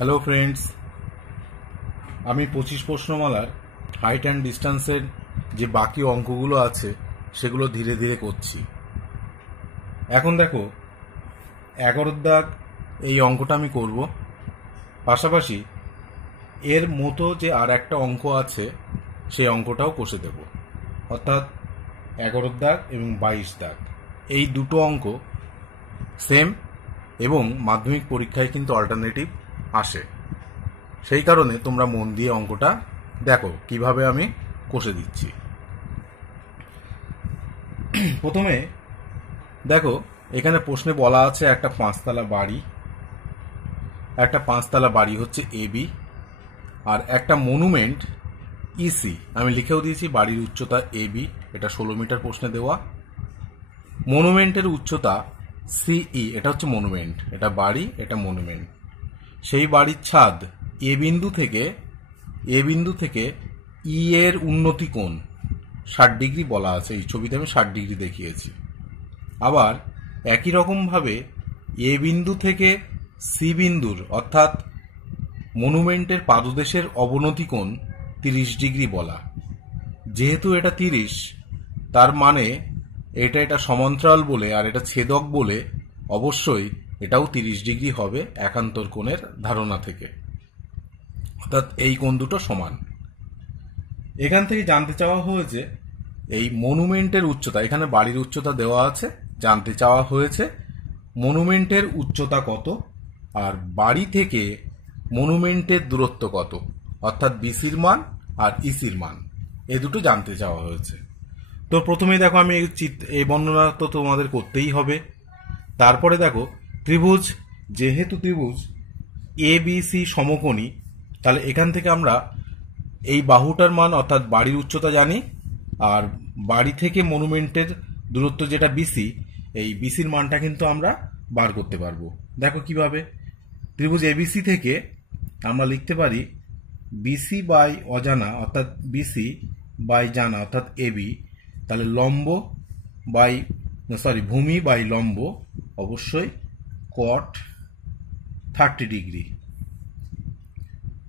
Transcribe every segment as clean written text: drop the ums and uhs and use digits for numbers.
Hello friends, আমি 25 প্রশ্নমালার height and ডিস্টেন্সের যে বাকি অঙ্কগুলো আছে সেগুলো ধীরে ধীরে করছি। এখন দেখো 11 দাগ এই অঙ্কটা আমি করব, পাশাপাশি এর মতো যে আর একটা অঙ্ক আছে সেই অঙ্কটাও কষে দেব। অর্থাৎ 11 দাগ এবং 22 দাগ এই দুটো অঙ্ক সেম এবং মাধ্যমিক পরীক্ষায় কিন্তু অল্টারনেটিভ আসে। সেই কারণে তোমরা মন দিয়ে অঙ্কটা দেখো কিভাবে আমি কষে দিচ্ছি। প্রথমে দেখো, এখানে প্রশ্নে বলা আছে একটা পাঁচতলা বাড়ি হচ্ছে এবি, আর একটা মনুমেন্ট ইসি আমি লিখেও দিয়েছি, বাড়ির উচ্চতা এবি, এটা 16 মিটার প্রশ্নে দেওয়া। মনুমেন্টের উচ্চতা সিই, এটা হচ্ছে মনুমেন্ট, এটা বাড়ি, এটা মনুমেন্ট। সেই বাড়ির ছাদ এ বিন্দু থেকে ই এর উন্নতি কোণ 60 ডিগ্রি বলা আছে। এই ছবিতে আমি 60 ডিগ্রি দেখিয়েছি। আবার একই রকমভাবে এ বিন্দু থেকে সি বিন্দুর অর্থাৎ মনুমেন্টের পাদদেশের অবনতি কোণ 30 ডিগ্রি বলা। যেহেতু এটা 30, তার মানে এটা সমান্তরাল বলে আর এটা ছেদক বলে অবশ্যই এটাও 30 ডিগ্রি হবে একান্তর কোণের ধারণা থেকে, অর্থাৎ এই কোণ দুটো সমান। এখান থেকে জানতে চাওয়া হয়েছে এই মনুমেন্টের উচ্চতা, এখানে বাড়ির উচ্চতা দেওয়া আছে, জানতে চাওয়া হয়েছে মনুমেন্টের উচ্চতা কত আর বাড়ি থেকে মনুমেন্টের দূরত্ব কত, অর্থাৎ বিসির মান আর ইসির মান, এই দুটো জানতে চাওয়া হয়েছে। তো প্রথমেই দেখো, আমি এই বর্ণনা তো তোমাদের করতেই হবে। তারপরে দেখো ত্রিভুজ, যেহেতু ত্রিভুজ এ বি সি সমকোণী, তাহলে এখান থেকে আমরা এই বাহুটার মান অর্থাৎ বাড়ির উচ্চতা জানি, আর বাড়ি থেকে মনুমেন্টের দূরত্ব যেটা বিসি, এই বিসির মানটা কিন্তু আমরা বার করতে পারবো। দেখো কিভাবে, ত্রিভুজ এবিসি থেকে আমরা লিখতে পারি বিসি বাই অজানা অর্থাৎ বিসি বাই জানা অর্থাৎ এবি, তাহলে ভূমি বাই লম্ব অবশ্যই কট 30 ডিগ্রি।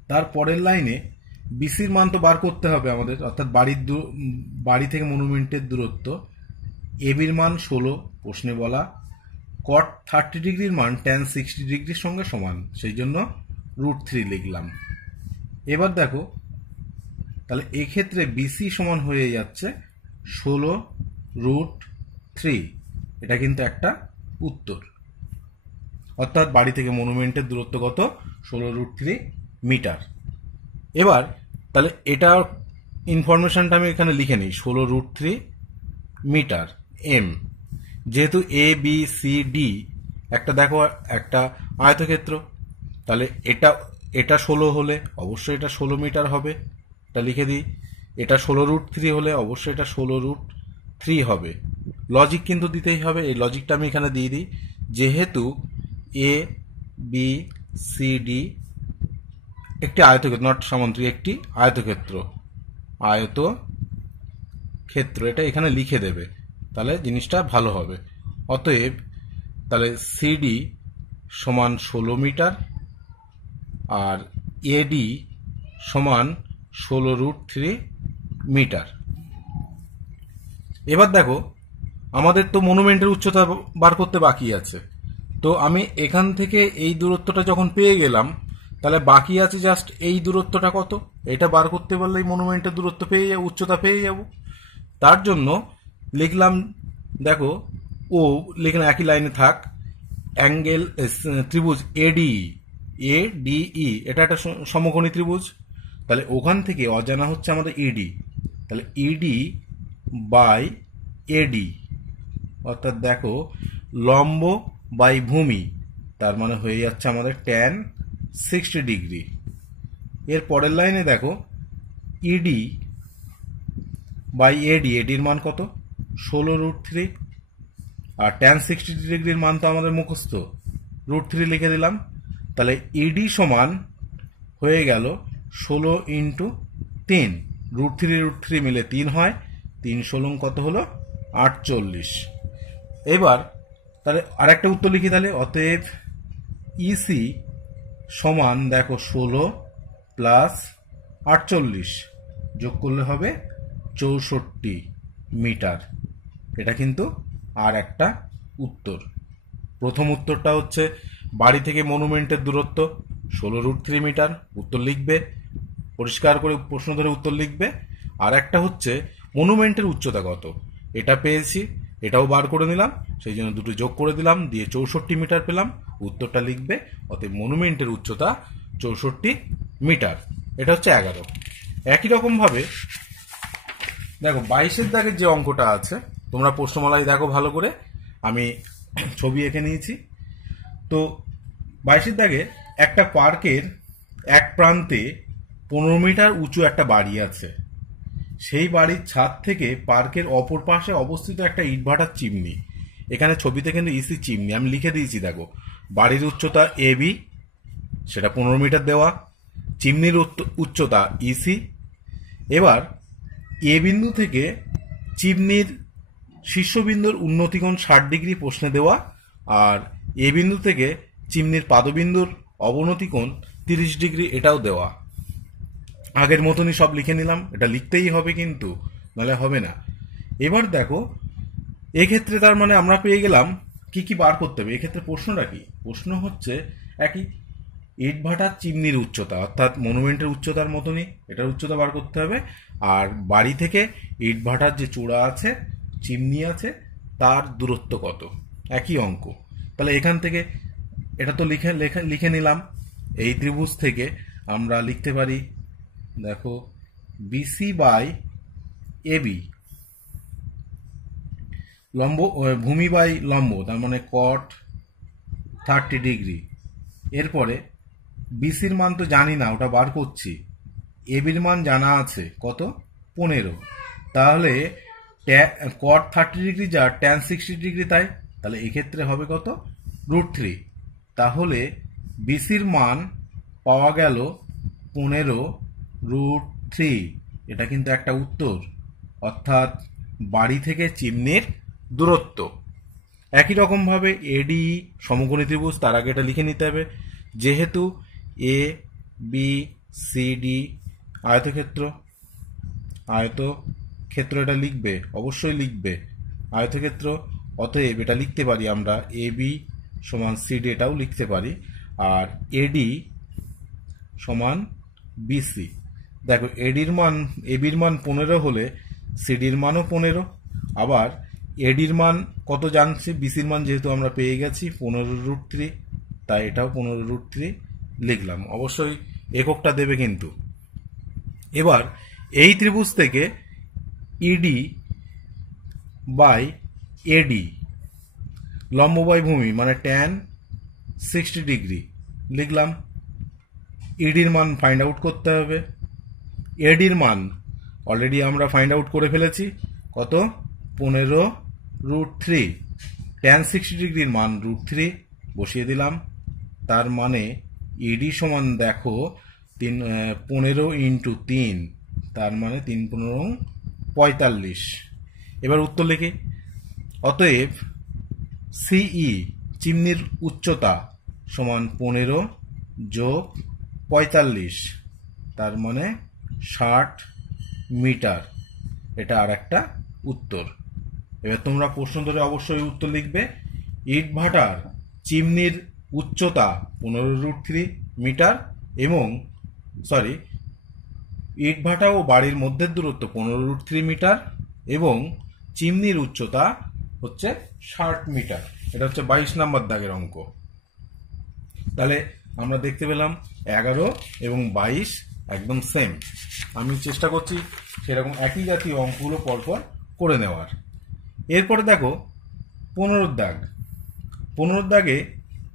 তার পরের লাইনে বিসির মান তো বার করতে হবে আমাদের, অর্থাৎ বাড়ি থেকে মনুমেন্টের দূরত্ব। এবির মান 16 প্রশ্নে বলা, কট 30 ডিগ্রির মান tan 60 ডিগ্রির সঙ্গে সমান, সেই জন্য √3 লিখলাম। এবার দেখো, তাহলে এক্ষেত্রে বিসি সমান হয়ে যাচ্ছে 16√3, এটা কিন্তু একটা উত্তর। অর্থাৎ বাড়ি থেকে মনুমেন্টের দূরত্ব কত? 16√3 মিটার। এবার তাহলে এটার ইনফরমেশনটা আমি এখানে লিখে নিই, 16√3 মিটার এম। যেহেতু এ বি সি ডি একটা দেখো একটা আয়তক্ষেত্র, তাহলে এটা 16 হলে অবশ্যই এটা 16 মিটার হবে, এটা লিখে দিই। এটা 16√3 হলে অবশ্যই এটা 16√3 হবে। লজিক কিন্তু দিতেই হবে, এই লজিকটা আমি এখানে দিয়ে দিই। যেহেতু এ বি সি ডি একটি আয়তক্ষেত্র, নট সামান্তরিক, একটি আয়তক্ষেত্র, এটা এখানে লিখে দেবে, তাহলে জিনিসটা ভালো হবে। অতএব তাহলে সিডি সমান 16 মিটার আর এডি সমান 16√3 মিটার। এবার দেখো, আমাদের তো মনুমেন্টের উচ্চতা বার করতে বাকি আছে, তো আমি এখান থেকে এই দূরত্বটা যখন পেয়ে গেলাম, তাহলে বাকি আছে জাস্ট এই দূরত্বটা কত, এটা বার করতে পারলেই মনুমেন্টের দূরত্ব উচ্চতা পেয়ে যাব। তার জন্য লিখলাম, দেখো ও লিখলাম একই লাইনে থাক, অ্যাঙ্গেল ত্রিভুজ এডিই, এটা একটা সমকোণী ত্রিভুজ, তাহলে ওখান থেকে অজানা হচ্ছে আমাদের ইডি, তাহলে ইডি বাই এডি, অর্থাৎ দেখো লম্ব বাই ভূমি, তার মানে হয়ে যাচ্ছে আমাদের tan 60 ডিগ্রি। এর পরের লাইনে দেখো ইডি বাই এডির মান কত? 16√3, আর tan 60 ডিগ্রির মান তো আমাদের মুখস্থ, √3 লিখে দিলাম। তাহলে ইডি সমান হয়ে গেল 16 × 3, √3 মিলে 3 হয়, 3 16 কত হলো? 48। এবার তাহলে আরেকটা উত্তর লিখি, তাহলে অতএব ইসি সমান দেখো 16 প্লাস 48 যোগ করলে হবে 64 মিটার। এটা কিন্তু আর একটা উত্তর। প্রথম উত্তরটা হচ্ছে বাড়ি থেকে মনুমেন্টের দূরত্ব 16√3 মিটার, উত্তর লিখবে, পরিষ্কার করে প্রশ্ন ধরে উত্তর লিখবে। আর একটা হচ্ছে মনুমেন্টের উচ্চতা কত, এটা পেয়েছি, এটাও বার করে নিলাম, সেই জন্য দুটো যোগ করে দিলাম, দিয়ে 64 মিটার পেলাম, উত্তরটা লিখবে। অতএব মনুমেন্টের উচ্চতা 64 মিটার। এটা হচ্ছে 11। একই রকম ভাবে দেখো 22-এর দাগের যে অঙ্কটা আছে, তোমরা প্রশ্নমালায় দেখো ভালো করে, আমি ছবি এঁকে নিয়েছি। তো 22-এর দাগে একটা পার্কের এক প্রান্তে 15 মিটার উঁচু একটা বাড়ি আছে। সেই বাড়ির ছাদ থেকে পার্কের অপর পাশে অবস্থিত একটা ইটভাটার চিমনি। এখানে ছবিতে কিন্তু ইসি চিমনি আমি লিখে দিয়েছি। দেখো বাড়ির উচ্চতা এবি, সেটা 15 মিটার দেওয়া, চিমনির উচ্চতা ইসি। এবার এ বিন্দু থেকে চিমনির শীর্ষবিন্দুর উন্নতিকোণ 60 ডিগ্রি প্রশ্নে দেওয়া, আর এ বিন্দু থেকে চিমনির পাদবিন্দুর অবনতিকোণ 30 ডিগ্রি এটাও দেওয়া। আগের মতনই সব লিখে নিলাম, এটা লিখতেই হবে কিন্তু, নাহলে হবে না। এবার দেখো এক্ষেত্রে তার মানে আমরা পেয়ে গেলাম কি কি বার করতে হবে। এক্ষেত্রে প্রশ্নটা কি, প্রশ্ন হচ্ছে একই ইটভাটার চিমনির উচ্চতা, অর্থাৎ মনুমেন্টের উচ্চতার মতনই এটার উচ্চতা বার করতে হবে। আর বাড়ি থেকে ইটভাটার যে চূড়া আছে, চিমনি আছে, তার দূরত্ব কত, একই অঙ্ক। তাহলে এখান থেকে এটা তো লিখে নিলাম। এই ত্রিভুজ থেকে আমরা লিখতে পারি, দেখো বিসি বাই এবি, লম্ব ভূমি বাই লম্ব, তার মানে কট 30 ডিগ্রি। এরপরে বিসির মান তো জানি না, ওটা বার করছি। এবির মান জানা আছে কত, 15। তাহলে কট 30 ডিগ্রি যা ট্যান 60 ডিগ্রি তাই, তাহলে এক্ষেত্রে হবে কত, √3। তাহলে বিসির মান পাওয়া গেল 15√3। এটা কিন্তু একটা উত্তর, অর্থাৎ বাড়ি থেকে চিমনির দূরত্ব। একই রকম ভাবে এডি সমকোণী ত্রিভুজ, তার আগে এটা লিখে নিতে হবে। যেহেতু এ বি সি ডি আয়তক্ষেত্র, এটা লিখবে, অবশ্যই লিখবে আয়তক্ষেত্র। অতএব এটা লিখতে পারি আমরা এ বি সমান সিডি, এটাও লিখতে পারি। আর এডি সমান বিসি। দেখো এডির মান, এবির মান 15 হলে সিডির মানও 15। আবার এডির মান কত জানছি, বিসির মান যেহেতু আমরা পেয়ে গেছি 15√3, তাই এটাও 15√3 লিখলাম। অবশ্যই এককটা দেবে কিন্তু। এবার এই ত্রিভুজ থেকে ইডি বাই এডি, লম্ব বাই ভূমি, মানে ট্যান 60 ডিগ্রি লিখলাম। ইডির মান ফাইন্ড আউট করতে হবে। এডির মান অলরেডি আমরা ফাইন্ড আউট করে ফেলেছি, কত, 15√3। ট্যান 60 ডিগ্রির মান √3 বসিয়ে দিলাম। তার মানে ইডি সমান দেখো 15 × 3, তার মানে 3 × 15 45। এবার উত্তর লিখি। অতএব সিই চিমনির উচ্চতা সমান 15 যোগ 45, তার মানে 60 মিটার। এটা আর একটা উত্তর। এবার তোমরা প্রশ্ন ধরে অবশ্যই উত্তর লিখবে। ইটভাটার চিমনির উচ্চতা 15√3 মিটার এবং ইটভাটা ও বাড়ির মধ্যের দূরত্ব 15√3 মিটার এবং চিমনির উচ্চতা হচ্ছে 60 মিটার। এটা হচ্ছে 22 নম্বর দাগের অঙ্ক। তাহলে আমরা দেখতে পেলাম 11 এবং 22 একদম সেম। আমি চেষ্টা করছি সেরকম একই জাতীয় অঙ্কগুলো পরপর করে নেওয়ার। এরপরে দেখো 15 দাগ। 15 দাগে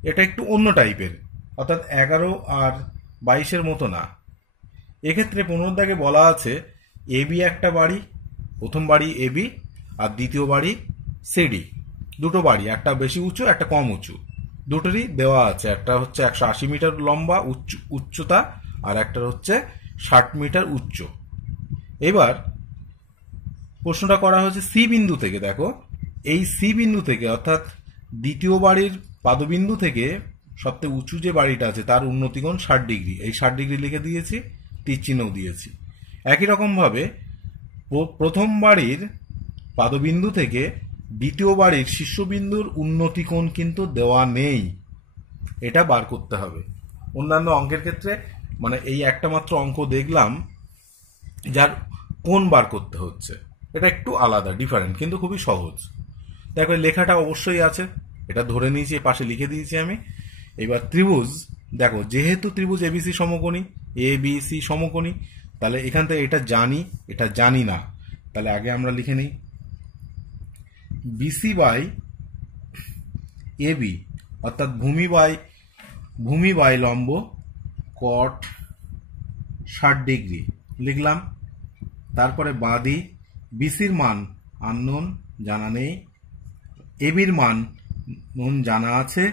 এটা একটু অন্য টাইপের, অর্থাৎ 11 আর 22-এর মতো না। এক্ষেত্রে 15 দাগে বলা আছে এবি একটা বাড়ি, প্রথম বাড়ি এবি আর দ্বিতীয় বাড়ি সিডি, দুটো বাড়ি, একটা বেশি উঁচু একটা কম উঁচু, দুটোরই দেওয়া আছে। একটা হচ্ছে 180 মিটার লম্বা উচ্চতা আর একটা হচ্ছে 60 মিটার উচ্চ। এবার প্রশ্নটা করা হচ্ছে সি বিন্দু থেকে। দেখো এই সি বিন্দু থেকে, অর্থাৎ দ্বিতীয় বাড়ির পাদবিন্দু থেকে সবথেকে উঁচু যে বাড়িটা আছে তার উন্নতিকোণ 60 ডিগ্রি, এই 60 ডিগ্রি লিখে দিয়েছি, তীর চিহ্নও দিয়েছি। একই রকমভাবে প্রথম বাড়ির পাদবিন্দু থেকে দ্বিতীয় বাড়ির শীর্ষবিন্দুর উন্নতিকোণ কিন্তু দেওয়া নেই, এটা বার করতে হবে। অন্যান্য অঙ্কের ক্ষেত্রে মানে এই একটা মাত্র অঙ্ক দেখলাম যার কোণ বার করতে হচ্ছে, এটা একটু আলাদা, ডিফারেন্ট, কিন্তু খুবই সহজ। দেখো লেখাটা অবশ্যই আছে, এটা ধরে নিয়েছি, পাশে লিখে দিয়েছি আমি। এবার ত্রিভুজ, দেখো যেহেতু ত্রিভুজ এবিসি সমকোণী, এ বি সি সমকোণী, তাহলে এখান থেকে এটা জানি, এটা জানি না, তাহলে আগে আমরা লিখে নিই বিসি বাই এবি, অর্থাৎ ভূমি বাই লম্ব কট 60 ডিগ্রি লিখলাম। তারপরে বাদি বিসির মান আননোন, জানা নেই, এবির মান নুন জানা আছে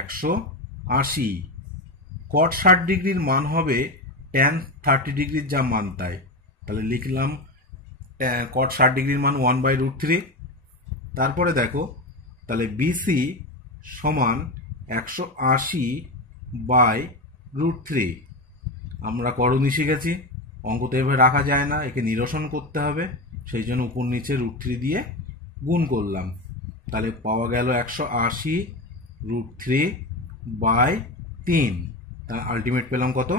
180, কট 60 ডিগ্রির মান হবে ট্যান 30 ডিগ্রির যা মান তাই, তাহলে লিখলাম কট 60 ডিগ্রির মান 1/√3। তারপরে দেখো তাহলে বিসি সমান 180/√3। আমরা করণী শিখেছি, অঙ্ক তো এভাবে রাখা যায় না, একে নিরসন করতে হবে, সেই জন্য উপর নিচে √3 দিয়ে গুণ করলাম, তাহলে পাওয়া গেল 180√3/3, তাহলে আলটিমেট পেলাম কত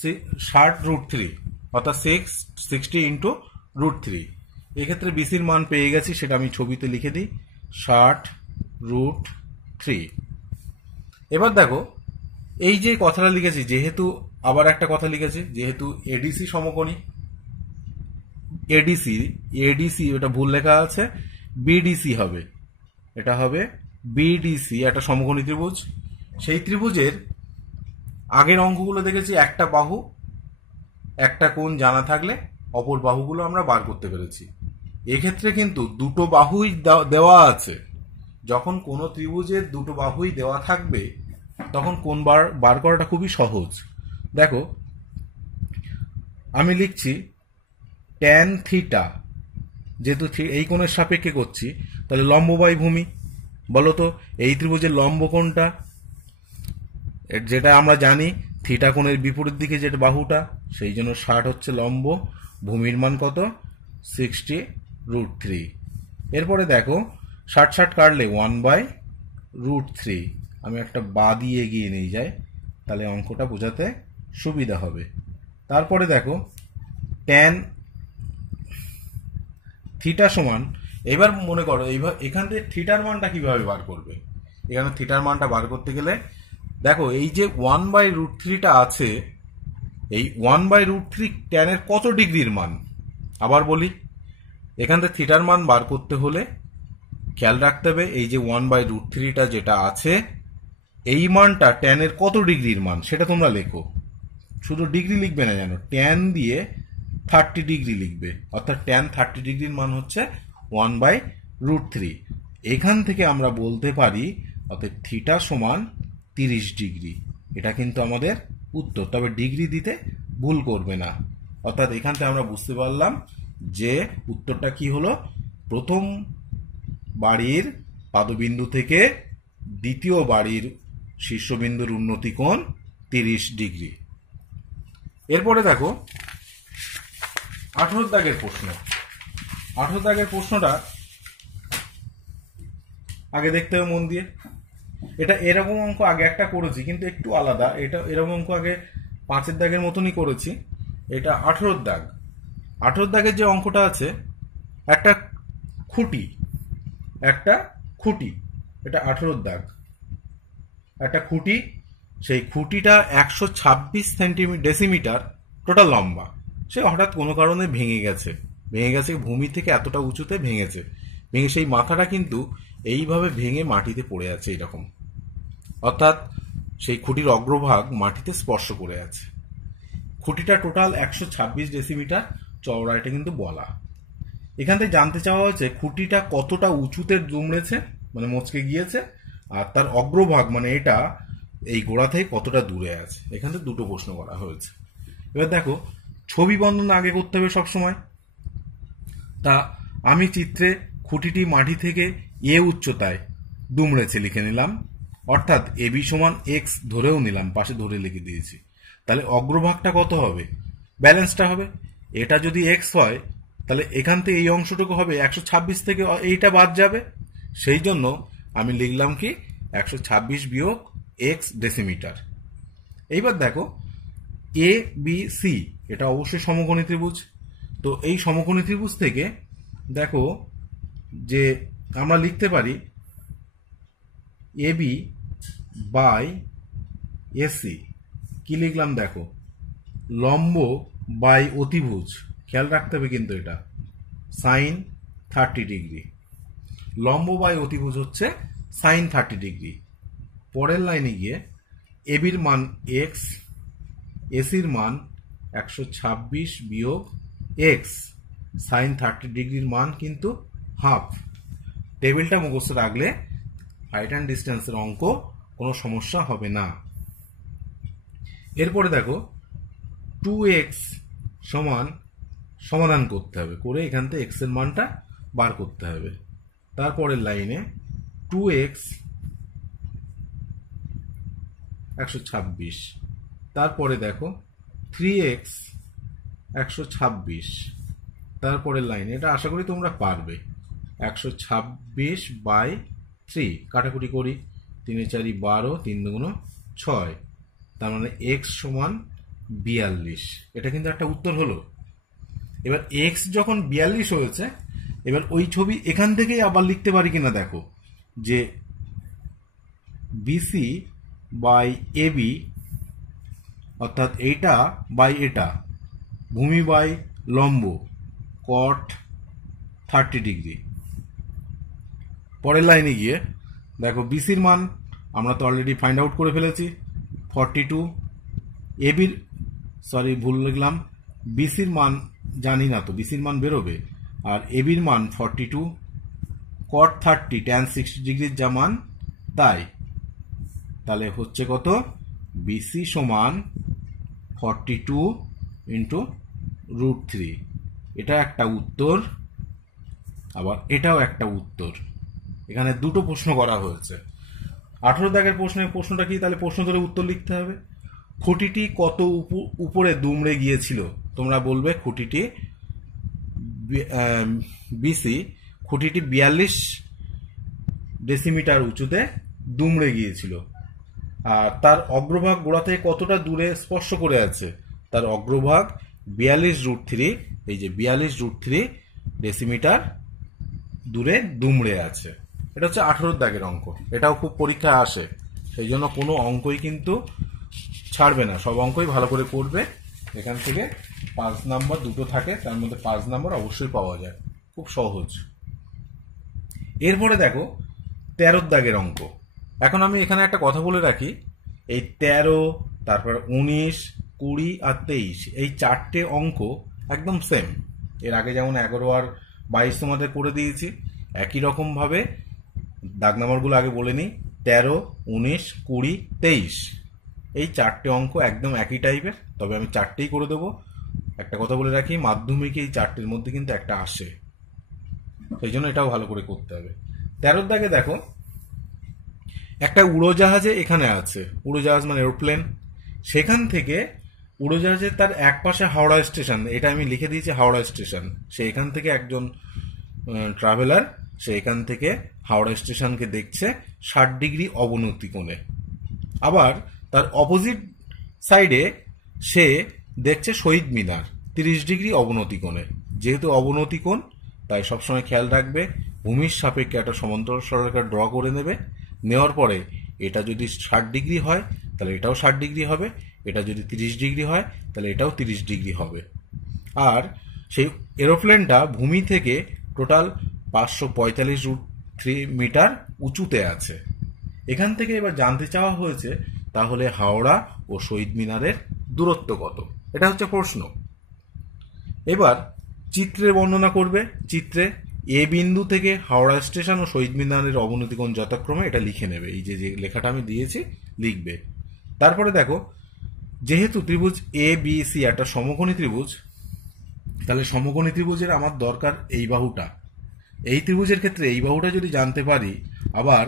60√3, অর্থাৎ 60 × √3। এক্ষেত্রে বিসির মান পেয়ে গেছি, সেটা আমি ছবিতে লিখে দিই 60√3। এবার দেখো এই যে কথাটা লিখেছি, যেহেতু আবার একটা কথা লিখেছি, যেহেতু এডিসি সমকোণী, এডিসি এটা ভুল লেখা আছে, বিডিসি হবে, এটা হবে বিডিসি, একটা সমকোণী ত্রিভুজ। সেই ত্রিভুজের আগের অঙ্কগুলো দেখেছি একটা বাহু একটা কোণ জানা থাকলে অপর বাহুগুলো আমরা বার করতে পেরেছি। এক্ষেত্রে কিন্তু দুটো বাহুই দেওয়া আছে, যখন কোনো ত্রিভুজের দুটো বাহুই দেওয়া থাকবে তখন কোণ বার করাটা খুবই সহজ। দেখো আমি লিখছি ট্যান থিটা, যেহেতু এই কোণের সাপেক্ষে করছি, তাহলে লম্ব বাই ভূমি, বলতো এই ত্রিভুজের লম্ব কোণটা, যেটা আমরা জানি থিটা কোণের বিপরীত দিকে যেটা বাহুটা, সেই জন্য 60 হচ্ছে লম্ব, ভূমির মান কত 60√3। এরপরে দেখো 60 কাটলে 1/√3, আমি একটা বা দিয়ে এগিয়ে নিয়ে যাই, তাহলে অঙ্কটা বোঝাতে সুবিধা হবে। তারপরে দেখো ট্যান থিটা সমান, এবার মনে করো এইবার এখান থেকে থিটার মানটা কিভাবে বার করবে। এখানে থিটার মানটা বার করতে গেলে দেখো এই যে 1/√3টা আছে, এই 1/√3 ট্যানের কত ডিগ্রির মান, আবার বলি, এখান থেকে থিটার মান বার করতে হলে খেয়াল রাখতে হবে এই যে 1/√3টা যেটা আছে, এই মানটা ট্যানের কত ডিগ্রির মান সেটা তোমরা লেখো, শুধু ডিগ্রি লিখবে না, জানো ট্যান দিয়ে 30 ডিগ্রি লিখবে, অর্থাৎ ট্যান 30 ডিগ্রির মান হচ্ছে 1/√3। এখান থেকে আমরা বলতে পারি অর্থাৎ থিটা সমান 30 ডিগ্রি, এটা কিন্তু আমাদের উত্তর, তবে ডিগ্রি দিতে ভুল করবে না। অর্থাৎ এখান থেকে আমরা বুঝতে পারলাম যে উত্তরটা কি হলো, প্রথম বাড়ির পাদবিন্দু থেকে দ্বিতীয় বাড়ির শীর্ষবিন্দুর উন্নতিকোণ 30 ডিগ্রি। এরপরে দেখো 18 দাগের প্রশ্ন। 18 দাগের প্রশ্নটা আগে দেখতে হবে মন দিয়ে। এটা এরকম অঙ্ক আগে একটা করেছি কিন্তু একটু আলাদা, এটা এরকম অঙ্ক আগে 5 দাগের মতনই করেছি, এটা 18 দাগ। 18 দাগের যে অঙ্কটা আছে, একটা খুঁটি, এটা 18 দাগ, একটা খুঁটি, সেই খুঁটিটা 126 ডেসিমিটার টোটাল লম্বা, সে হঠাৎ কোনো কারণে ভেঙে গেছে, ভূমি থেকে এতটা উঁচুতে ভেঙে সেই মাথাটা কিন্তু এইভাবে ভেঙে মাটিতে পড়ে আছে এরকম, অর্থাৎ সেই খুঁটির অগ্রভাগ মাটিতে স্পর্শ করে আছে। খুঁটিটা টোটাল 126 ডেসিমিটার চওড়া, এটা কিন্তু বলা। এখান থেকে জানতে চাওয়া হয়েছে খুঁটিটা কতটা উঁচুতে দুমড়েছে, মানে মচকে গিয়েছে, আর তার অগ্রভাগ মানে এটা এই গোড়া থেকে কতটা দূরে আছে। এখান থেকে দুটো প্রশ্ন করা হয়েছে। এবার দেখো ছবি বর্ণনা আগে করতে হবে সবসময়। তা আমি চিত্রে খুঁটিটি মাটি থেকে এ উচ্চতায় দুমড়েছে লিখে নিলাম, অর্থাৎ এবি সমান এক্স ধরেও নিলাম, পাশে ধরে লিখে দিয়েছি। তাহলে অগ্রভাগটা কত হবে? ব্যালেন্সটা হবে। এটা যদি এক্স হয় তাহলে এখান থেকে এই অংশটুকু হবে 126 থেকে এইটা বাদ যাবে, সেই জন্য আমি লিখলাম কি 126 বিয়োগ এক্স ডেসিমিটার। এইবার দেখো এ বি সি এটা অবশ্যই সমকোণী ত্রিভুজ। তো এই সমকোণী ত্রিভুজ থেকে দেখো যে আমরা লিখতে পারি এবি বাই এসি। কি লিখলাম দেখো, লম্ব বাই অতিভুজ, খেয়াল রাখতে হবে কিন্তু এটা সাইন 30 ডিগ্রি। লম্ব বাই অতিভুজ হচ্ছে সাইন 30 ডিগ্রি। পরের লাইনে গিয়ে এবির মান এক্স, এসির মান 126 বিয়োগ এক্স, সাইন 30 ডিগ্রির মান কিন্তু হাফ। টেবিলটা মুখস্থ রাখলে হাইট অ্যান্ড ডিস্টেন্সের অঙ্ক কোনো সমস্যা হবে না। এরপরে দেখো 2x সমান সমাধান করতে হবে, করে এখান থেকে এক্স এর মানটা বার করতে হবে। তারপরের লাইনে 2x 126, তারপরে দেখো 3x 126, তারপরের লাইনে এটা আশা করি তোমরা পারবে 126 বাই 3, কাটাকুটি করি 3 4 12, 3 2 6, তার মানে এক্স সমান 42। এটা কিন্তু একটা উত্তর হলো। এবার এক্স যখন 42 হয়েছে, এবার ওই ছবি এখান থেকেই আবার লিখতে পারি কিনা দেখো, যে বিসি বাই এবি অর্থাৎ এইটা বাই এটা, ভূমি বাই লম্ব কট 30 ডিগ্রি। পরের লাইনে গিয়ে দেখো বিসির মান আমরা তো অলরেডি ফাইন্ড আউট করে ফেলেছি 42, এবির ভুল লিখলাম, বিসির মান জানি না, তো বিসির মান বেরোবে, আর এবির মান 42, কট 30 ট্যান 60 ডিগ্রির যা মান তাই। তাহলে হচ্ছে কত, বিসি সমান 42 ইন্টু √3। এটা একটা উত্তর, আবার এটাও একটা উত্তর। এখানে দুটো প্রশ্ন করা হয়েছে। 18 দাগের প্রশ্নটা কি, তাহলে প্রশ্ন ধরে উত্তর লিখতে হবে। খুঁটিটি কত উপরে দুমড়ে গিয়েছিল? তোমরা বলবে খুঁটিটি বিসি, খুঁটিটি 42 ডেসিমিটার উঁচুতে দুমড়ে গিয়েছিল। আর তার অগ্রভাগ গোড়া থেকে কতটা দূরে স্পর্শ করে আছে? তার অগ্রভাগ 42√3, এই যে 42√3 ডেসিমিটার দূরে দুমড়ে আছে। এটা হচ্ছে 18 দাগের অঙ্ক। এটাও খুব পরীক্ষায় আসে, সেই জন্য কোনো অঙ্কই কিন্তু ছাড়বে না, সব অঙ্কই ভালো করে করবে। এখান থেকে 5 নাম্বার দুটো থাকে, তার মধ্যে 5 নাম্বার অবশ্যই পাওয়া যায়, খুব সহজ। এরপরে দেখো 13 দাগের অঙ্ক। এখন আমি এখানে একটা কথা বলে রাখি, এই 13, তারপর 19, 20 আর 23 এই চারটে অঙ্ক একদম সেম। এর আগে যেমন 11 আর 22 তোমাদের করে দিয়েছি, একই রকম ভাবে দাগ নাম্বারগুলো আগে বলে নিই। 13, 19, 20, 23 এই চারটে অঙ্ক একদম একই টাইপের, তবে আমি চারটেই করে দেবো। একটা কথা বলে রাখি, মাধ্যমিকে এই চারটের মধ্যে কিন্তু একটা আসে, সেই জন্য এটাও ভালো করে করতে হবে। 13 দাগে দেখো একটা উড়োজাহাজে এখানে আছে, উড়োজাহাজ মানে এরোপ্লেন, সেখান থেকে উড়োজাহাজের তার এক পাশে হাওড়া স্টেশন, এটা আমি লিখে দিয়েছি হাওড়া স্টেশন। সে এখান থেকে একজন ট্রাভেলার, সে এখান থেকে হাওড়া স্টেশনকে দেখছে 60 ডিগ্রি অবনতি কোণে। আবার তার অপোজিট সাইডে সে দেখছে শহীদ মিনার 30 ডিগ্রি অবনতি কোণে। যেহেতু অবনতি কোণ, তাই সবসময় খেয়াল রাখবে ভূমির সাপেক্ষে একটা সমান্তরাল সরলরেখা ড্র করে নেবে। নেওয়ার পরে এটা যদি 60 ডিগ্রি হয় তাহলে এটাও 60 ডিগ্রি হবে, এটা যদি 30 ডিগ্রি হয় তাহলে এটাও 30 ডিগ্রি হবে। আর সেই এরোপ্লেনটা ভূমি থেকে টোটাল 545.3 মিটার উঁচুতে আছে। এখান থেকে এবার জানতে চাওয়া হয়েছে তাহলে হাওড়া ও শহীদ মিনারের দূরত্ব কত, এটা হচ্ছে প্রশ্ন। এবার চিত্রে বর্ণনা করবে, চিত্রে এ বিন্দু থেকে হাওড়া স্টেশন ও শহীদ মিনারের অবনতি কোণ যথাক্রমে এটা লিখে নেবে, এই যে লেখাটা আমি দিয়েছি লিখবে। তারপরে দেখো যেহেতু ত্রিভুজ এ বি সি একটা সমকোণী ত্রিভুজ, তাহলে সমকোণী ত্রিভুজের আমার দরকার এই বাহুটা। এই ত্রিভুজের ক্ষেত্রে এই বাহুটা যদি জানতে পারি, আবার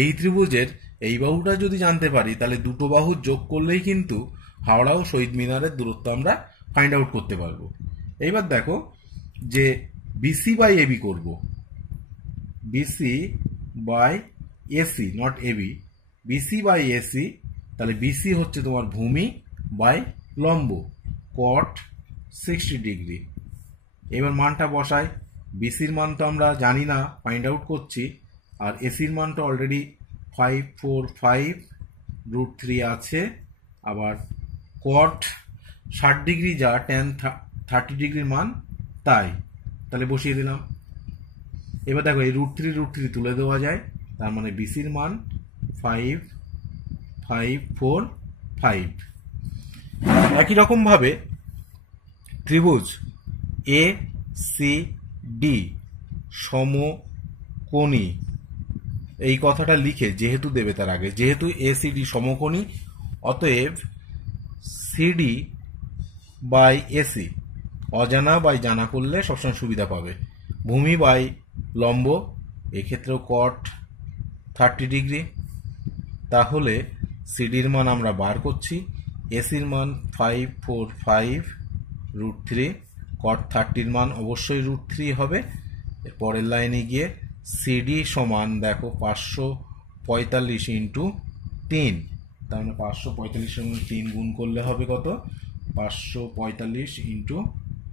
এই ত্রিভুজের এই বাহুটা যদি জানতে পারি তাহলে দুটো বাহু যোগ করলেই কিন্তু হাওড়া ও শহীদ মিনারের দূরত্ব আমরা ফাইন্ড আউট করতে পারবো। এইবার দেখো যে বিসি বাই এবি করবো, BC by AC, not AB, BC by AC. তাহলে বিসি হচ্ছে তোমার ভূমি বাই লম্ব, কট 60 ডিগ্রি। এবার মানটা বসাই। বিসির মান তো আমরা জানি না, ফাইন্ড আউট করছি। আর এসির মানটা অলরেডি 545√3 আছে। আবার কট 60 ডিগ্রি যা ট্যান 30 ডিগ্রির মান তাই, তাহলে বসিয়ে দিলাম। এবার দেখো এই √3 তুলে দেওয়া যায়, তার মানে বিসির মান 5545। একই রকম ভাবে ত্রিভুজ এ সি ডি সমকোণী, এই কথাটা লিখে যেহেতু দেবে তার আগে, যেহেতু এ সি ডি সমকোণী অতএব সিডি বাই এসি অজানা বাই জানা করলে সবসময় সুবিধা পাবে। ভূমি বাই লম্ব, এক্ষেত্রেও কট 30 ডিগ্রি। তাহলে সিডির মান আমরা বার করছি, এসির মান 545√3, কট 30 মান অবশ্যই √3 হবে। এর পরের লাইনে গিয়ে সিডি সমান দেখো 545 × 3, তার মানে 545 সঙ্গে 3 গুণ করলে হবে কত, 545 ×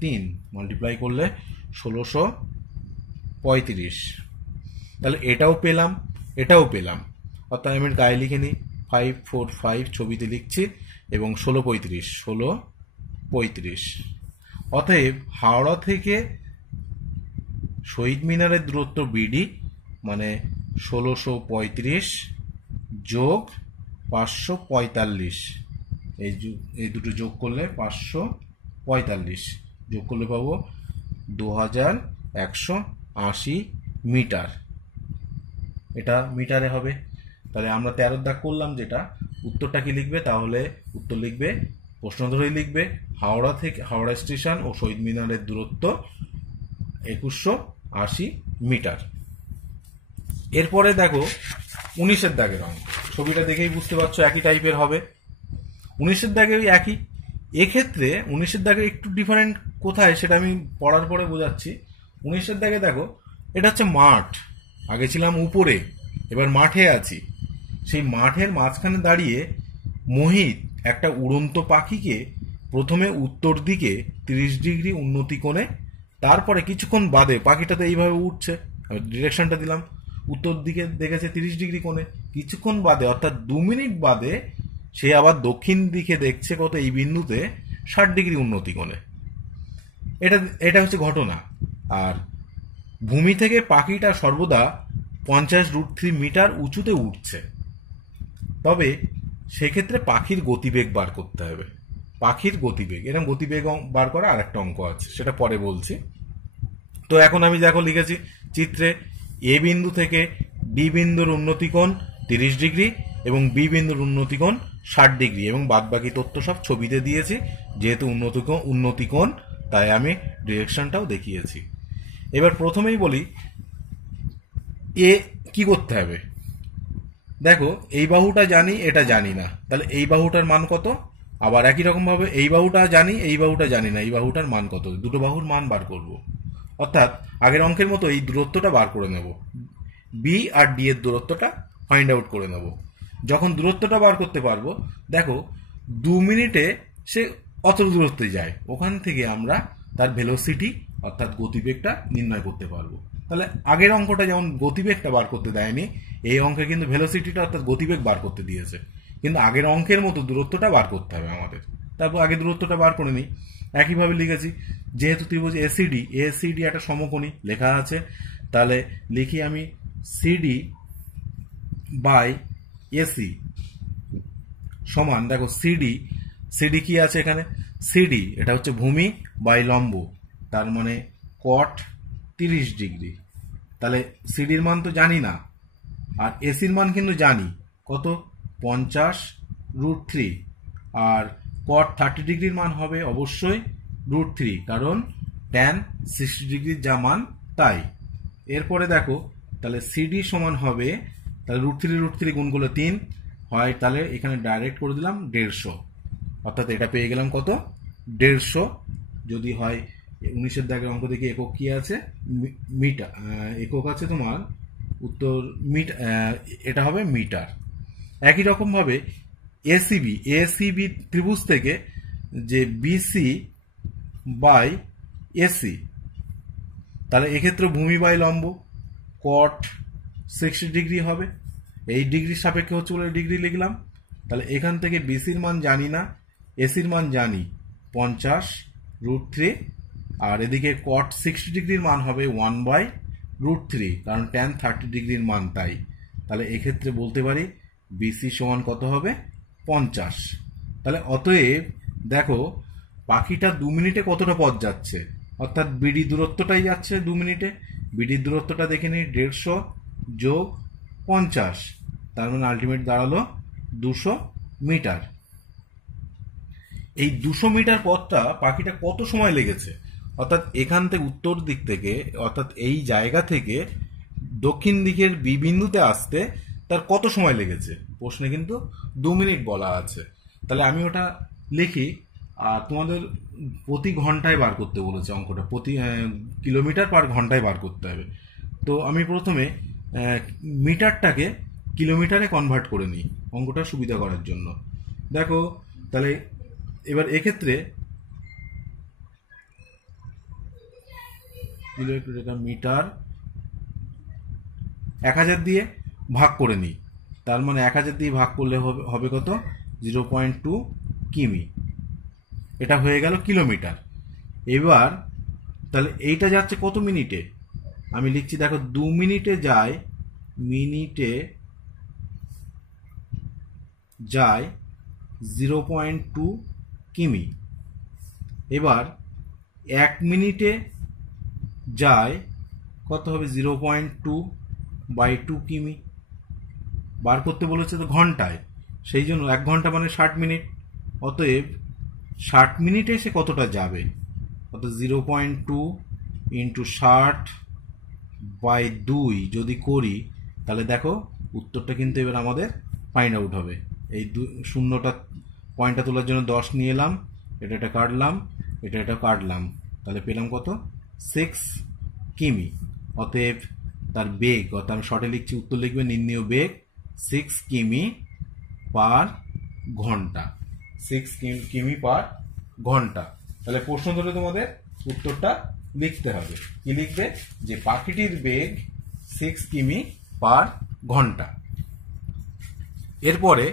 3 মাল্টিপ্লাই করলে 1635। তাহলে এটাও পেলাম, এটাও পেলাম। অর্থাৎ আমি গায়ে লিখে নিই 545 ছবিতে লিখছি এবং 1635। অতএব হাওড়া থেকে শহীদ মিনারের দূরত্ব বিডি মানে 1635 যোগ 545, এই দুটো যোগ করলে 545 যোগ করলে পাবো 2180 মিটার। এটা মিটারে হবে। তাহলে আমরা 13 দাগ করলাম, যেটা উত্তরটা কি লিখবে, তাহলে উত্তর লিখবে, প্রশ্ন ধরেই লিখবে হাওড়া স্টেশন ও শহীদ মিনারের দূরত্ব 2180 মিটার। এরপরে দেখো 19-এর দাগের অঙ্ক, ছবিটা দেখেই বুঝতে পারছো একই টাইপের হবে। 19-এর দাগের একই, এক্ষেত্রে 19-এর দাগের একটু ডিফারেন্ট কোথায় সেটা আমি পড়ার পরে বোঝাচ্ছি। 19-এর দাগে দেখো এটা হচ্ছে মাঠ, আগে ছিলাম উপরে, এবার মাঠে আছি। সেই মাঠের মাঝখানে দাঁড়িয়ে মোহিত একটা উড়ন্ত পাখিকে প্রথমে উত্তর দিকে 30 ডিগ্রি উন্নতি কোণে, তারপরে কিছুক্ষণ বাদে পাখিটা তো এইভাবে উঠছে, ডিরেকশনটা দিলাম, উত্তর দিকে দেখেছে 30 ডিগ্রি কোণে, কিছুক্ষণ বাদে অর্থাৎ 2 মিনিট বাদে সে আবার দক্ষিণ দিকে দেখছে কত, এই বিন্দুতে 60 ডিগ্রি উন্নতি কোণে। এটা হচ্ছে ঘটনা। আর ভূমি থেকে পাখিটা সর্বদা 50√3 মিটার উঁচুতে উঠছে। তবে সেক্ষেত্রে পাখির গতিবেগ বার করতে হবে, পাখির গতিবেগ, এরকম গতিবেগ বার করা আর একটা অঙ্ক আছে, সেটা পরে বলছি। তো এখন আমি দেখো লিখেছি চিত্রে এ বিন্দু থেকে ডি বিন্দুর উন্নতি কোণ 30 ডিগ্রি এবং বি বিন্দুর উন্নতি কোণ 60 ডিগ্রি, এবং বাদ বাকি তথ্য সব ছবিতে দিয়েছি। যেহেতু উন্নতি কোণ তাই আমি ডিরেকশনটাও দেখিয়েছি। এবার প্রথমেই বলি এ কি করতে হবে। দেখো এই বাহুটা জানি, এটা জানি না, তাহলে এই বাহুটার মান কত। আবার একই রকম ভাবে এই বাহুটা জানি, এই বাহুটা জানি না, এই বাহুটার মান কত, দুটো বাহুর মান বার করব। অর্থাৎ আগের অঙ্কের মতো এই দূরত্বটা বার করে নেব, বি আর ডি এর দূরত্বটা ফাইন্ড আউট করে নেব। যখন দূরত্বটা বার করতে পারবো, দেখো 2 মিনিটে সে অত দূরত্বে যায়, ওখান থেকে আমরা তার ভেলোসিটি অর্থাৎ গতিবেগটা নির্ণয় করতে পারবো। তাহলে আগের অঙ্কটা যেমন গতিবেগটা বার করতে দেয়নি, এই অঙ্কে কিন্তু ভেলোসিটিটা অর্থাৎ গতিবেগ বার করতে দিয়েছে। কিন্তু আগের অঙ্কের মতো দূরত্বটা বার করতে হবে আমাদের। তারপর আগে দূরত্বটা বার করে নিই। একইভাবে লিখেছি যেহেতু ত্রিভুজ এসিডি একটা সমকোণী লেখা আছে, তাহলে লিখি আমি সিডি বাই এসি সমান, দেখো সিডি কি আছে এখানে, সিডি এটা হচ্ছে ভূমি বাই লম্ব, তার মানে কট 30 ডিগ্রি। তাহলে সিডির মান তো জানি না, আর এসির মান কিন্তু জানি কত, 50√3, আর কট 30 ডিগ্রির মান হবে অবশ্যই √3, কারণ ট্যান 60 ডিগ্রির যা মান তাই। এরপরে দেখো তাহলে সিডি সমান হবে তাহলে √3 গুণ করলে 3 হয়, তাহলে এখানে ডাইরেক্ট করে দিলাম 150, অর্থাৎ এটা পেয়ে গেলাম কত 150। যদি হয় 19-এর দাগের অঙ্ক দেখি একক কি আছে, মিটার একক আছে তোমার, উত্তর মিটার, এটা হবে মিটার। একই রকম ভাবে এসিবি ত্রিভুজ থেকে যে বিসি বাই এসি, তাহলে এক্ষেত্রে ভূমি বাই লম্ব কট 60 ডিগ্রি হবে, এই ডিগ্রির সাপেক্ষে হচ্ছে বলে ডিগ্রি লিখলাম। তাহলে এখান থেকে বিসির মান জানি না, এসির মান জানি 50√3, আর এদিকে কট 60 ডিগ্রির মান হবে 1/√3, কারণ tan 30 ডিগ্রির মান তাই। তাহলে এক্ষেত্রে বলতে পারি বিসি সমান কত হবে 50। তাহলে অতএব দেখো পাখিটা 2 মিনিটে কতটা পথ যাচ্ছে, অর্থাৎ বিডি দূরত্বটাই যাচ্ছে 2 মিনিটে। বিডির দূরত্বটা দেখে নিই, 150 যোগ 50, তার মানে আলটিমেট দাঁড়ালো 200 মিটার। এই 200 মিটার পথটা পাখিটা কত সময় লেগেছে, অর্থাৎ এখান থেকে উত্তর দিক থেকে, অর্থাৎ এই জায়গা থেকে দক্ষিণ দিকের বি বিন্দুতে আসতে তার কত সময় লেগেছে, প্রশ্নে কিন্তু 2 মিনিট বলা আছে। তাহলে আমি ওটা লিখি, আর তোমাদের প্রতি ঘন্টায় বার করতে বলেছে অঙ্কটা, প্রতি কিলোমিটার পার ঘন্টায় বার করতে হবে। তো আমি প্রথমে মিটারটাকে কিলোমিটারে কনভার্ট করে নিই অঙ্কটা সুবিধা করার জন্য। দেখো তাহলে এবার এক্ষেত্রে মিটার 1000 দিয়ে ভাগ করে নিই, তার মানে 1000 দিয়ে ভাগ করলে হবে কত 0.2 কিমি, এটা হয়ে গেল কিলোমিটার। এবার তাহলে এইটা যাচ্ছে কত মিনিটে, আমি লিখছি দেখো 2 মিনিটে যায়, মিনিটে যায় 0.2 কিমি। এবার 1 মিনিটে যায় কত হবে 0.2/2 কিমি, বার করতে বলেছে তো ঘন্টায়, সেই জন্য 1 ঘন্টা মানে 60 মিনিট, অতএব 60 মিনিটে সে কতটা যাবে, অর্থাৎ 0.2 × 60/2 যদি করি, তাহলে দেখো উত্তরটা কিন্তু এবার আমাদের ফাইন্ড আউট হবে। এই শূন্যটা পয়েন্টটা তোলার জন্য 10 নিয়ে এলাম, এটা কাটলাম, এটা কাটলাম, তাহলে পেলাম কত 6 কিমি। অতএব তার বেগ, অর্থাৎ আমি শর্টে লিখছি, উত্তর লিখবে নির্ণীয় বেগ 6 কিমি পার ঘন্টা, 6 কিমি পার ঘন্টা। তাহলে প্রশ্ন ধরে তোমাদের উত্তরটা লিখতে হবে, কি লিখবে, যে পাখিটির বেগ 6 কিমি পার ঘন্টা। এরপরে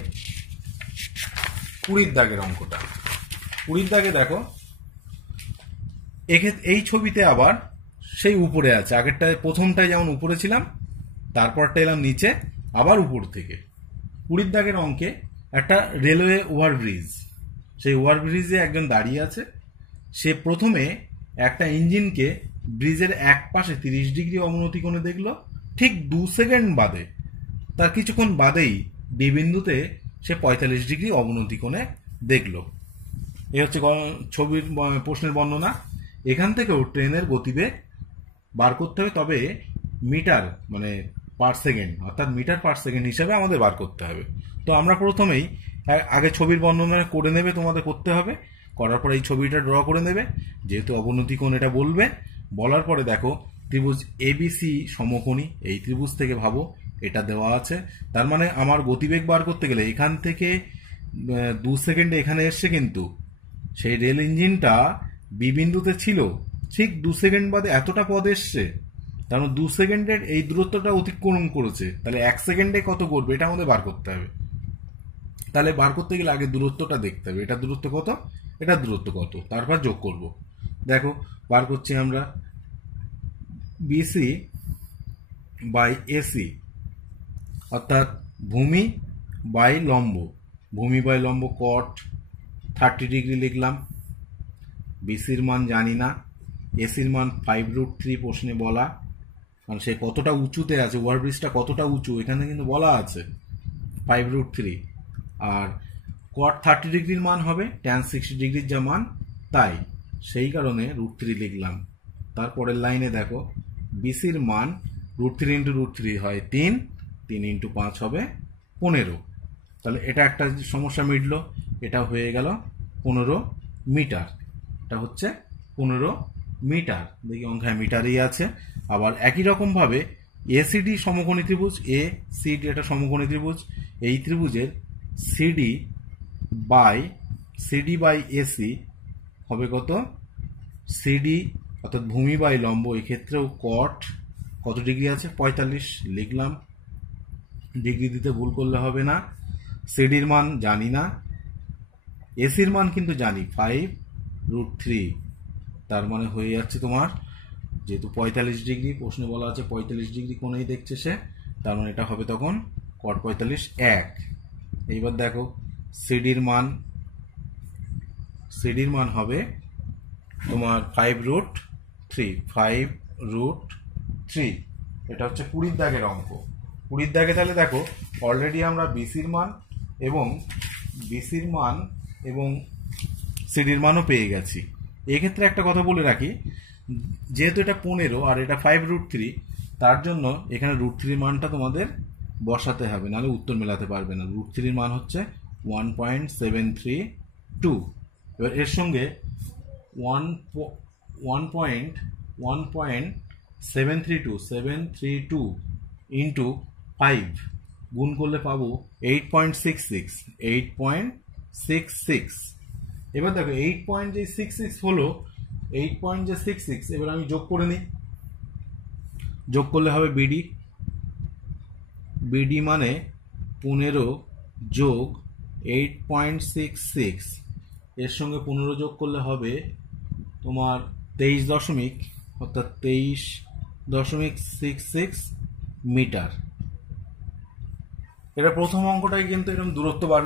20 দাগের অঙ্কটা, 20 দাগে দেখো এই ছবিতে আবার সেই উপরে আছে, আগেরটায় প্রথমটায় যেমন উপরে ছিলাম, তারপরটা এলাম নিচে, আবার উপর থেকে। 20 দাগের অঙ্কে একটা রেলওয়ে ওভারব্রিজ, সেই ওভারব্রিজে একজন দাঁড়িয়ে আছে, সে প্রথমে একটা ইঞ্জিনকে ব্রিজের এক পাশে 30 ডিগ্রি অবনতি কোণে দেখলো, ঠিক 2 সেকেন্ড বাদে, তার কিছুক্ষণ বাদেই ডি বিন্দুতে সে 45 ডিগ্রি অবনতি কোণে দেখলো। এই হচ্ছে ছবির প্রশ্নের বর্ণনা। এখান থেকেও ট্রেনের গতিবেগ বার করতে হবে, তবে মিটার মানে পার সেকেন্ড, অর্থাৎ মিটার পার সেকেন্ড হিসাবে আমাদের বার করতে হবে। তো আমরা প্রথমেই আগে ছবির বর্ণনা করে নেবে, তোমাদের করতে হবে, করার পরে এই ছবিটা ড্র করে নেবে, যেহেতু অবনতি কোণ এটা বলবে, বলার পরে দেখো ত্রিভুজ এবিসি সমকোণী, এই ত্রিভুজ থেকে ভাবো এটা দেওয়া আছে, তার মানে আমার গতিবেগ বার করতে গেলে এখান থেকে 2 সেকেন্ডে এখানে এসছে, কিন্তু সেই রেল ইঞ্জিনটা বি বিন্দুতে ছিল, ঠিক 2 সেকেন্ড বাদে এতটা পথ এসছে, তার মানে 2 সেকেন্ডের এই দূরত্বটা অতিক্রম করেছে, তাহলে 1 সেকেন্ডে কত করবে এটা আমাদের বার করতে হবে। তাহলে বার করতে গেলে আগে দূরত্বটা দেখতে হবে, এটা দূরত্ব কত, এটা দূরত্ব কত, তারপর যোগ করব। দেখো বার করছি আমরা বিসি বাই এসি, অর্থাৎ ভূমি বাই লম্ব, ভূমি বাই লম্ব কট 30 ডিগ্রি লিখলাম, বিসির মান জানি না, এসির মান 5√3 প্রশ্নে বলা, কারণ সে কতটা উঁচুতে আছে, ওভারব্রিজটা কতটা উঁচু এখানে কিন্তু বলা আছে 5√3, আর কট 30 ডিগ্রির মান হবে tan 60 ডিগ্রির যা মান তাই, সেই কারণে √3 লিখলাম। তারপরের লাইনে দেখো বিসির মান √3 × √3 হয় 3, 3 ইন্টু 5 হবে 15। তাহলে এটা একটা সমস্যা মিটলো, এটা হয়ে গেল 15 মিটার। এটা হচ্ছে 15 মিটার। দেখি অঙ্কে মিটারই আছে। আবার একই রকমভাবে এসিডি সমকোণী ত্রিভুজ, এ সিডি একটা সমকোণী ত্রিভুজ, এই ত্রিভুজের সিডি বাই এসি হবে কত? সিডি অর্থাৎ ভূমি বাই লম্ব, এক্ষেত্রেও কট কত ডিগ্রি আছে? 45 লিখলাম। ডিগ্রি দিতে ভুল করলে হবে না। সিডির মান জানি না, এসির মান কিন্তু জানি 5√3। তার মানে হয়ে যাচ্ছে তোমার, যেহেতু 45 ডিগ্রি প্রশ্নে বলা আছে 45 ডিগ্রি কোণেই দেখছে সে, তার মানে এটা হবে তখন কট 45 1। এইবার দেখো সিডির মান হবে তোমার 5√3। এটা হচ্ছে 20 দাগের অঙ্ক। 20 দাগে তাহলে দেখো অলরেডি আমরা বিসির মান এবং সিডির মানও পেয়ে গেছি। এক্ষেত্রে একটা কথা বলে রাখি, যেহেতু এটা 15 আর এটা 5√3, তার জন্য এখানে √3 মানটা তোমাদের বসাতে হবে, নাহলে উত্তর মেলাতে পারবে না। √3 মান হচ্ছে 1.732। এবার এর সঙ্গে 1.732 ইন্টু 5 গুণ করলে পাবো 8.66। এবার দেখো 8.66 হলো 8.66। এবার আমি যোগ করে নিই। যোগ করলে হবে বিডি মানে 15 যোগ 8.66, এর সঙ্গে 15 যোগ করলে হবে তোমার 23 অর্থাৎ 23.66 মিটার। এটা প্রথম অঙ্কটাই কিন্তু এরকম দূরত্ব বার,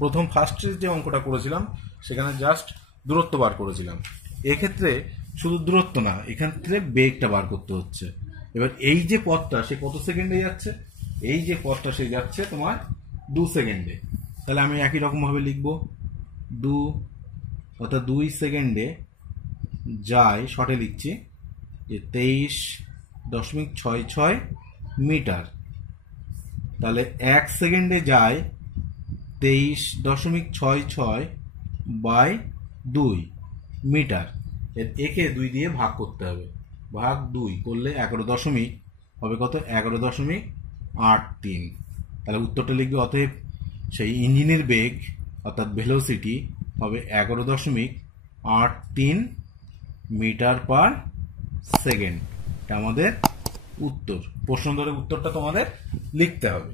প্রথম ফার্স্টের যে অঙ্কটা করেছিলাম সেখানে জাস্ট দূরত্ব বার করেছিলাম। এক্ষেত্রে শুধু দূরত্ব না, এক্ষেত্রে বেগটা বার করতে হচ্ছে। এবার এই যে পথটা সে কত সেকেন্ডে যাচ্ছে? এই যে পথটা সে যাচ্ছে তোমার 2 সেকেন্ডে। তাহলে আমি একই রকমভাবে লিখব 2 অর্থাৎ 2 সেকেন্ডে যায়, শর্টে লিখছি যে 23.66 মিটার। তাহলে 1 সেকেন্ডে যায় 23.66 বাই 2 মিটার। একে 2 দিয়ে ভাগ করতে হবে, ভাগ 2 করলে 11 হবে কত? 11.83। তাহলে উত্তরটা লিখবে, অতএব সেই ইঞ্জিনের বেগ অর্থাৎ ভেলোসিটি হবে 11.83 মিটার পার সেকেন্ড। এটা আমাদের উত্তর। প্রশ্ন ধরে উত্তরটা তোমাদের লিখতে হবে।